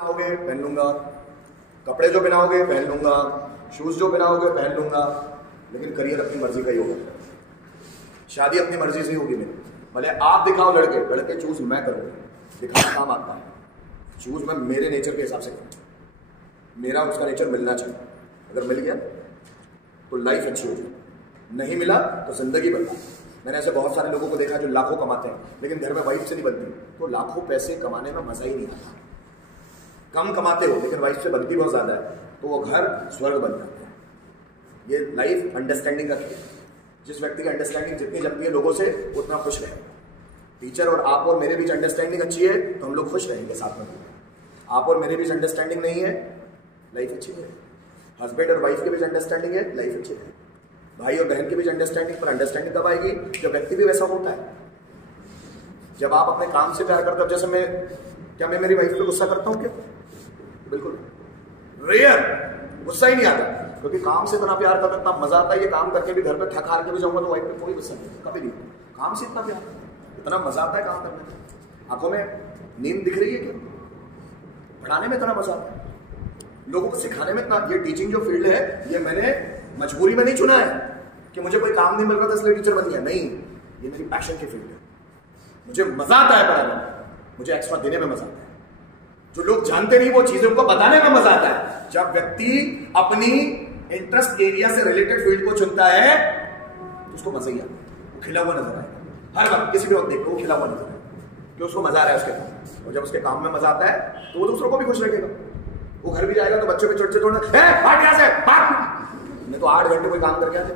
पहनाओगे पहन लूंगा, कपड़े जो पहनाओगे पहन लूंगा, शूज जो पहनाओगे पहन लूंगा, लेकिन करियर अपनी मर्जी का ही होगा। शादी अपनी मर्जी से ही होगी मेरी। भले आप दिखाओ लड़के, लड़के चूज मैं करूंगा, दिखाना काम आता है, चूज मैं मेरे नेचर के हिसाब से करूँ, मेरा उसका नेचर मिलना चाहिए। अगर मिल गया तो लाइफ अच्छी हो जाए, नहीं मिला तो जिंदगी बदला। मैंने ऐसे बहुत सारे लोगों को देखा जो लाखों कमाते हैं लेकिन घर में वाइफ से नहीं बनती, तो लाखों पैसे कमाने में मजा ही नहीं आता। कम कमाते हो लेकिन वाइफ से बनती बहुत ज्यादा है तो वो घर स्वर्ग बन जाता है। ये लाइफ अंडरस्टैंडिंग का खेल। जिस व्यक्ति की अंडरस्टैंडिंग जितनी जमती है लोगों से उतना खुश रहेगा। टीचर और आप और मेरे बीच अंडरस्टैंडिंग अच्छी है तो हम लोग खुश रहेंगे साथ में। आप और मेरे बीच अंडरस्टैंडिंग नहीं है, लाइफ अच्छी है। हस्बैंड और वाइफ के बीच अंडरस्टैंडिंग है, लाइफ अच्छी है। भाई और बहन के बीच अंडरस्टैंडिंग, पर अंडरस्टैंडिंग कब आएगी जब व्यक्ति भी वैसा होता है। जब आप अपने काम से प्यार करते हो, जैसे मैं मेरी वाइफ पे गुस्सा करता हूँ क्या? बिल्कुल रेयर, गुस्सा ही नहीं आता, क्योंकि काम से इतना प्यार करता, इतना मजा आता है। ये काम करके भी घर पे थक हार के भी जाऊंगा तो वाइफ पे कोई गुस्सा नहीं, कभी नहीं। काम से इतना प्यार, इतना मजा आता है काम करने में। आंखों में नींद दिख रही है क्या? पढ़ाने में इतना मजा आता है, लोगों को सिखाने में इतना। ये टीचिंग जो फील्ड है ये मैंने मजबूरी में नहीं चुना है कि मुझे कोई काम नहीं मिल रहा था इसलिए टीचर बन गया, नहीं। ये मेरी पैशन की फील्ड है, मुझे मजा आता है पढ़ाने में, मुझे एक्स्ट्रा देने में मजा आता है। जो लोग जानते नहीं वो चीजों को बताने में मजा आता है। जब व्यक्ति अपनी इंटरेस्ट एरिया से रिलेटेड फील्ड को चुनता है तो उसको मजा ही आता है, वो खिला हुआ नजर आएगा हर वक्त। किसी भी वक्त देखो वो खिला हुआ नजर आएगा कि उसको मजा आ रहा है उसके काम। और जब उसके काम में मजा आता है तो वो दूसरों को भी खुश रखेगा। वो घर भी जाएगा तो बच्चों के छोटे छोटे नहीं तो 8 घंटे कोई काम करके आते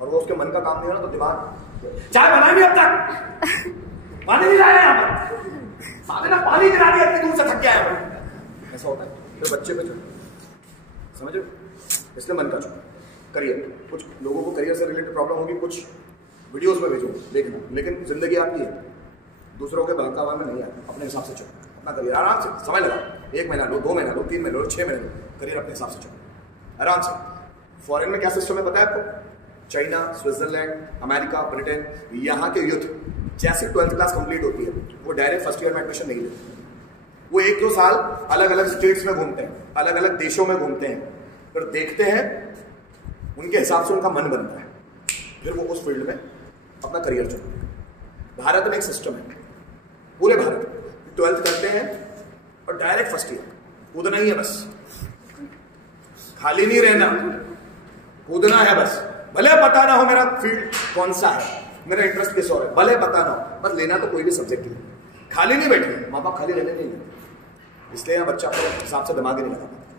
और वो उसके मन का काम नहीं हो रहा तो दिमाग चाय बनाई नहीं अब तक, पानी नहीं लाया यहाँ पर, साथ ना पानी गिरा दिया, इतनी दूर से थक गया है। ऐसा होता है फिर बच्चे पे समझ लो। इसलिए मन का छोड़ करियर। कुछ लोगों को करियर से रिलेटेड प्रॉब्लम होगी, कुछ वीडियोस में भेजो देखना, लेकिन जिंदगी आपकी है, दूसरों के बहकावा में नहीं आता। अपने हिसाब से चलो, अपना करियर आराम से समय लगा, 1 महीना लो, 2 महीना लो, 3 महीने लो, 6 महीने लो, करियर अपने हिसाब से चलो आराम से। फॉरेन में क्या सिस्टम है पता है आपको? चाइना, स्विट्जरलैंड, अमेरिका, ब्रिटेन, यहाँ के यूथ जैसे 12th क्लास कंप्लीट होती है वो डायरेक्ट फर्स्ट ईयर में एडमिशन नहीं लेते। वो 1-2 साल अलग अलग स्टेट्स में घूमते हैं, अलग अलग देशों में घूमते हैं, फिर देखते हैं उनके हिसाब से उनका मन बनता है, फिर वो उस फील्ड में अपना करियर चुनते हैं। भारत में एक सिस्टम है, पूरे भारत में 12th करते हैं और डायरेक्ट फर्स्ट ईयर कूदना ही है बस, खाली नहीं रहना, कूदना है बस। भले पता ना हो मेरा फील्ड कौन सा है, मेरा इंटरेस्ट किस और है, भले पता ना हो, बस लेना तो कोई भी सब्जेक्ट ही, खाली नहीं बैठे। माँ बाप खाली रहने नहीं देते, इसलिए यहाँ बच्चा अपने हिसाब से दिमाग ही नहीं लगा पाता।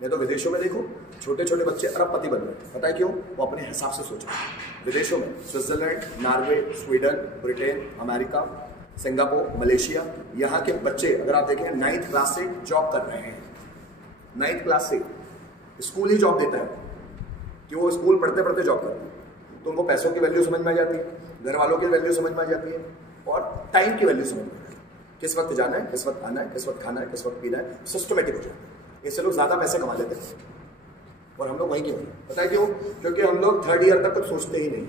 नहीं तो विदेशों में देखो छोटे छोटे बच्चे अरबपति बन रहे, पता है क्यों? वो अपने हिसाब से सोच रहे हैं। विदेशों में Switzerland, Norway, Sweden, Britain, America, Singapore, Malaysia, यहाँ के बच्चे अगर आप देखें 9th क्लास से जॉब कर रहे हैं। 9th क्लास से स्कूल ही जॉब देता है कि वो स्कूल पढ़ते पढ़ते जॉब करते हैं, तो उनको पैसों की वैल्यू समझ में आ जाती है, घर वालों की वैल्यू समझ में आ जाती है और टाइम की वैल्यू समझ में आ जाती है। किस वक्त जाना है, किस वक्त आना है, किस वक्त खाना है, किस वक्त पीना है, सिस्टमेटिक हो जाता है। इससे लोग ज्यादा पैसे कमा लेते हैं और हम लोग वहीं क्यों? पता है क्यों? क्योंकि हम लोग 3rd ईयर तक कुछ सोचते ही नहीं।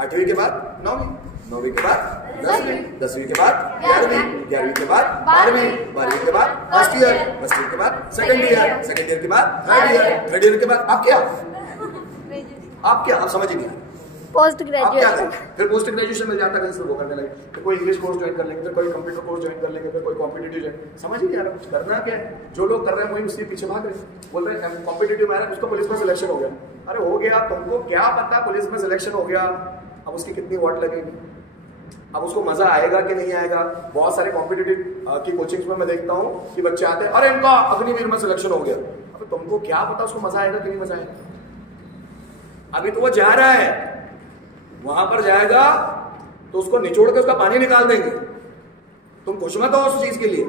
8वीं के बाद 9वीं, 9वीं के बाद 10वीं, 10वीं के बाद 11वीं, 11वीं के बाद 12वीं, 12वीं के बाद फर्स्ट ईयर, फर्स्ट ईयर के बाद सेकंड ईयर, सेकंड ईयर के बाद थर्ड ईयर, थर्ड ईयर के बाद आप क्या आप समझ ही नहीं आया पोस्ट ग्रेजुएशन। फिर पोस्ट ग्रेजुएशन मिल जाता है, वो करने लगे, फिर कोई इंग्लिश कोर्स ज्वाइन कर लेंगे, फिर कोई कंप्यूटर कोर्स ज्वाइन कर लेंगे, फिर कोई कॉम्पिटिटिव ज्वाइन। समझ ही नहीं आ रहा कुछ करना क्या है। जो लोग कर रहे हैं वही उसके पीछे भाग रहे हैं, बोल रहे हैं कॉम्पिटिटिव में आ रहा है, उसको पुलिस में सिलेक्शन हो गया। अरे हो गया, तुमको क्या पता पुलिस में सिलेक्शन हो गया, अब उसकी कितनी वोट लगेगी, अब उसको मजा आएगा कि नहीं आएगा। बहुत सारे कॉम्पिटिटिव की कोचिंग्स में मैं देखता हूँ कि बच्चे आते हैं, अरे इनका अग्निवीर में सिलेक्शन हो गया। अब तुमको क्या पता उसको मजा आएगा कि नहीं मजा आएगा। अभी तो वो जा रहा है, वहां पर जाएगा तो उसको निचोड़ के उसका पानी निकाल देंगे। तुम खुश मत हो उस चीज के लिए,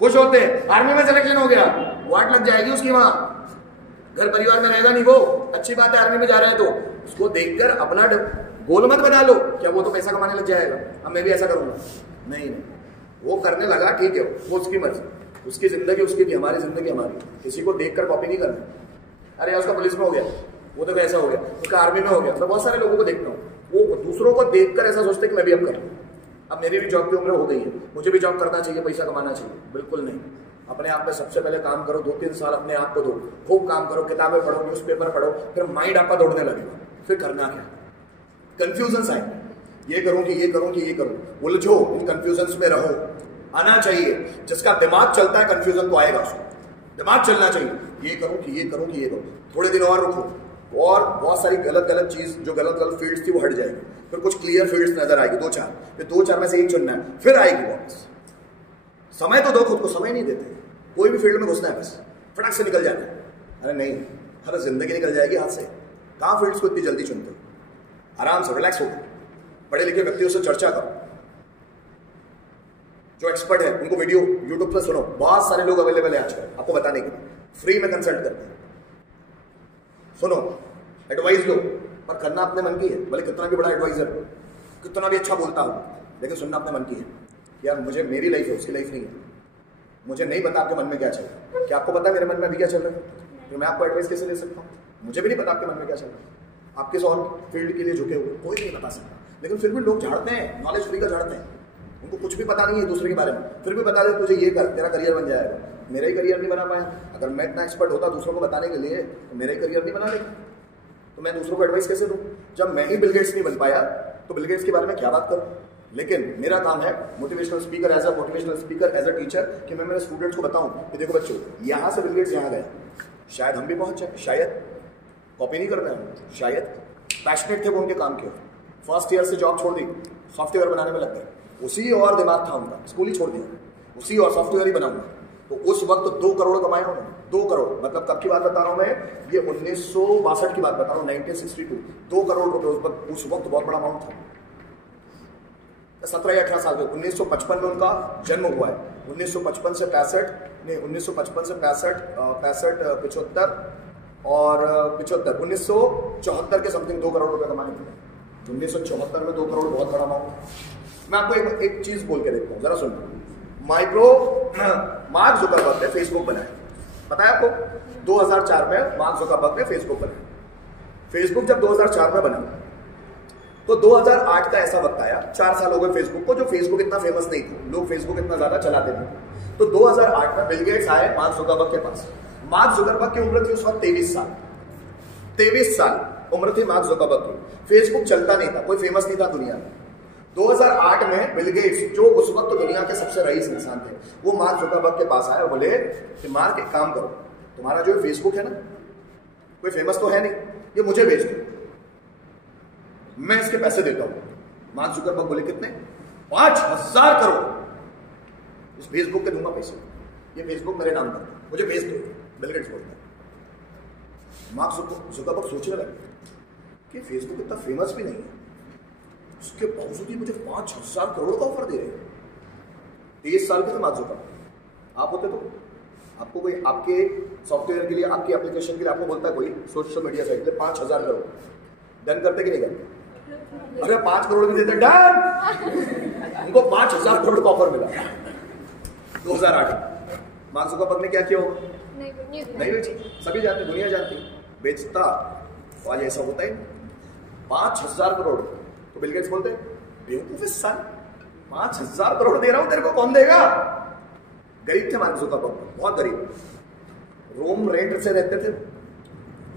खुश होते हैं आर्मी में सिलेक्शन हो गया, वाट लग जाएगी उसकी, वहां घर परिवार में रहेगा नहीं वो। अच्छी बात है आर्मी में जा रहे हैं तो उसको देखकर अपना गोल मत बना लो क्या वो तो पैसा कमाने लग जाएगा, अब मैं भी ऐसा करूंगा। नहीं, वो करने लगा ठीक है, वो उसकी मर्जी, उसकी जिंदगी उसकी भी, हमारी जिंदगी हमारी। किसी को देखकर कॉपी नहीं करना। अरे उसका पुलिस में हो गया, वो तो कैसा हो गया, उसका आर्मी में हो गया। मैं बहुत सारे लोगों को देखता हूँ वो दूसरों को देखकर ऐसा सोचते कि मैं भी अब करूँ। अब मेरी भी जॉब की उम्र हो गई है, मुझे भी जॉब करना चाहिए, पैसा कमाना चाहिए, बिल्कुल नहीं। अपने आप में सबसे पहले काम करो, 2-3 साल अपने आप को दो, खूब काम करो, किताबें पढ़ो, न्यूज़पेपर पढ़ो, फिर माइंड आपका दौड़ने लगेगा। फिर करना क्या, कंफ्यूजन आएंगे, ये करूं कि ये करूं कि ये करूं, उलझो, इन कंफ्यूजन में रहो। आना चाहिए, जिसका दिमाग चलता है कंफ्यूजन तो आएगा, उसको दिमाग चलना चाहिए, ये करूं कि ये करूं कि ये करूं। थोड़े दिन और रुको, और बहुत सारी गलत गलत चीज, जो गलत गलत फील्ड्स थी वो हट जाएगी, फिर कुछ क्लियर फील्ड्स नजर आएगी, 2-4, फिर 2-4 में से एक चुनना है, फिर आएगी वापस। समय तो दो खुद को, समय नहीं देते, कोई भी फील्ड में घुसना है बस फटाक से निकल जाता है। अरे नहीं, हर जिंदगी निकल जाएगी हाथ से। कहां फील्ड्स को इतनी जल्दी चुनते हो? आराम से रिलैक्स होकर पढ़े लिखे व्यक्तियों से चर्चा करो, जो एक्सपर्ट है उनको वीडियो यूट्यूब पर सुनो, बहुत सारे लोग अवेलेबल है आजकल आपको बताने के लिए, फ्री में कंसल्ट करते हैं। सुनो, एडवाइस लो, पर करना अपने मन की है। भले कितना भी बड़ा एडवाइजर, कितना भी अच्छा बोलता हूं, लेकिन सुनना अपने मन की है। यार मुझे, मेरी लाइफ है, उसकी लाइफ नहीं है। मुझे नहीं पता आपके मन में क्या चल रहा है। क्या आपको पता है मेरे मन में अभी क्या चल रहा है? तो मैं आपको एडवाइस कैसे दे सकता हूँ? मुझे भी नहीं पता आपके मन में क्या चल रहा है। आप किस और फील्ड के लिए झुके हुए, कोई नहीं बता सकता, लेकिन फिर भी लोग झाड़ते हैं, नॉलेज फ्री का झाड़ते हैं। उनको कुछ भी पता नहीं है दूसरे के बारे में, फिर भी बता दे तुझे ये कर, तेरा करियर बन जाएगा। मेरा ही करियर नहीं बना पाया। अगर मैं इतना एक्सपर्ट होता दूसरों को बताने के लिए, तो मेरा ही करियर नहीं बना लेगा, तो मैं दूसरों को एडवाइस कैसे दूं? जब मैं ही बिल गेट्स नहीं बन पाया, तो बिल गेट्स के बारे में क्या बात करूं? लेकिन मेरा काम है motivational speaker, as a motivational speaker, as a teacher, कि मैं मेरे स्टूडेंट्स को बताऊं कि देखो बच्चों, यहां से बिल गेट्स यहां गए, शायद हम भी पहुंच जाए, शायद कॉपी नहीं करना है, शायद पैशनेट थे वो उनके काम के, फर्स्ट ईयर से जॉब छोड़ दी, सॉफ्टवेयर बनाने में लग गए, उसी और दिमाग था उनका, स्कूल ही छोड़ दिया, उसी और सॉफ्टवेयर ही बनाऊंगा। तो उस वक्त 2 करोड़ कमाए उन्होंने, 2 करोड़, मतलब कब की बात बता रहा हूं मैं, ये 1962 की बात बता रहा हूं, 1962, 2 करोड़ रुपए उस वक्त बहुत बड़ा अमाउंट था। 17 या 18 साल के, 1955 में उनका जन्म हुआ है। 1955 से 65 नहीं, 1955 से 65 75 और 75, 1974 के समथिंग 2 करोड़ रुपए कमाने थे। 1974 में 2 करोड़ बहुत बड़ा अमाउंट। मैं आपको एक चीज बोल के देखता हूँ, जरा सुनो। मार्क जुकरबर्ग ने फेसबुक बनाया, पता है आपको? 2004 में मार्क जुकरबर्ग ने फेसबुक बनाया। फेसबुक जब 2004 में बना, तो 2008 का ऐसा वक्त आया, 4 साल हो गए फेसबुक को, जो फेसबुक इतना फेमस नहीं था, लोग फेसबुक इतना ज्यादा चलाते नहीं। तो 2008 में बिल गेट्स आए मार्क जुकरबर्ग के पास। मार्क जुकरबर्ग की उम्र थी उस वक्त 23 साल, 23 साल उम्र थी मार्क जुकरबर्ग की। फेसबुक चलता नहीं था, कोई फेमस नहीं था दुनिया में। 2008 में बिल गेट्स, जो उस वक्त दुनिया के सबसे रईस इंसान थे, वो मार्क जुकरबर्ग के पास आए और बोले कि मार्क एक काम करो, तुम्हारा जो फेसबुक है ना, कोई फेमस तो है नहीं, ये मुझे भेज दो, मैं इसके पैसे देता हूं। मार्क जुकरबर्ग बोले कितने? 5000 करोड़ इस फेसबुक के दूंगा पैसे, ये फेसबुक मेरे नाम पर, मुझे भेज दो। बिल गेट्स बोलता है। मार्क जुकरबर्ग सोचने लगे कि फेसबुक इतना फेमस भी नहीं है, उसके बावजूद ही मुझे 5000 करोड़ का ऑफर दे रहे हैं। 23 साल के थे मार्क जुकरबर्ग। आप होते तो आपको कोई आपके सॉफ्टवेयर के लिए, आपके एप्लीकेशन के लिए आपको बोलता है कोई सोशल मीडिया साइट पे 5000 करोड़, डन करते कि नहीं करते? अरे 5 करोड़ भी देते, डन। उनको 5000 करोड़ का ऑफर मिला 2008। मार्क जुकरबर्ग ने क्या किया होगा? नहीं बेची, सभी जानते, दुनिया जानती, बेचता तो आज ऐसा होता ही। 5000 करोड़ तो बिल गेट्स बोलते बेवकूफ है साल, 5000 करोड़ दे रहा हूं तेरे को, कौन देगा? गरीब थे मार्क जुकरबर्ग, बहुत गरीब, रूम रेंट से रहते थे,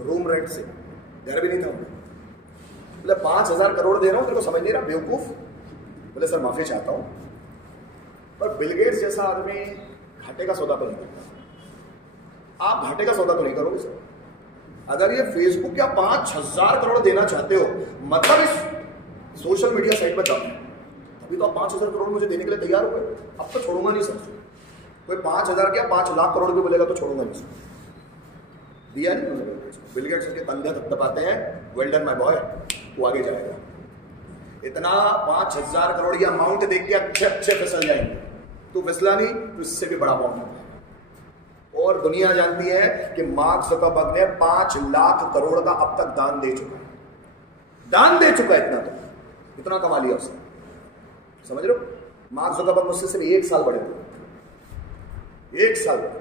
रूम रेंट से, घर भी नहीं था उन्हें। बोले 5000 करोड़ दे रहा हूं तेरे को, समझ नहीं रहा बेवकूफ? बोले सर माफी चाहता हूं, पर बिल गेट्स जैसा आदमी घाटे का सौदा तो नहीं करता। आप घाटे का सौदा तो नहीं करोगे सर। अगर ये फेसबुक क्या 5000 करोड़ देना चाहते हो, मतलब इस सोशल मीडिया साइट पर जाओ, अभी तो आप 5000 करोड़ मुझे देने के लिए तैयार हो गए, अब तो छोड़ूंगा नहीं सर। कोई 5000 क्या 5 लाख करोड़ भी बोलेगा तो छोड़ूंगा नहीं सर। दिया नहीं उन्होंने। बिल गेट्स के कंधे थपथपाते हैं, वेल डन माय बॉय, वो आगे जाएगा। इतना 5000 करोड़ ये अमाउंट देख के अच्छे अच्छे फिसल जाएंगे, तो फिसला नहीं तो इससे भी बड़ा अमाउंट है। और दुनिया जानती है कि मार्क जुकरबर्ग ने 5 लाख करोड़ का अब तक दान दे चुका है, दान दे चुका है। इतना तो इतना कमा लिया उसने, समझ रहे हो? मार्क जुकरबर्ग मुझसे सिर्फ 1 साल बड़े थे, 1 साल बड़े,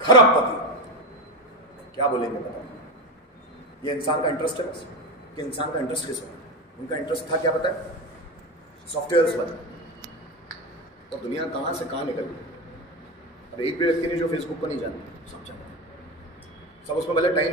खरबपति। क्या बोलेंगे पता? ये इंसान का इंटरेस्ट है बस, कि इंसान का इंटरेस्ट किस है? उनका इंटरेस्ट था क्या पता है? सॉफ्टवेयर्स बने, और दुनिया कहाँ से कहाँ निकल गई। अब एक भी व्यक्ति नहीं जो फेसबुक को नहीं जानते, सब जानते हैं, सब उसमें भले टाइम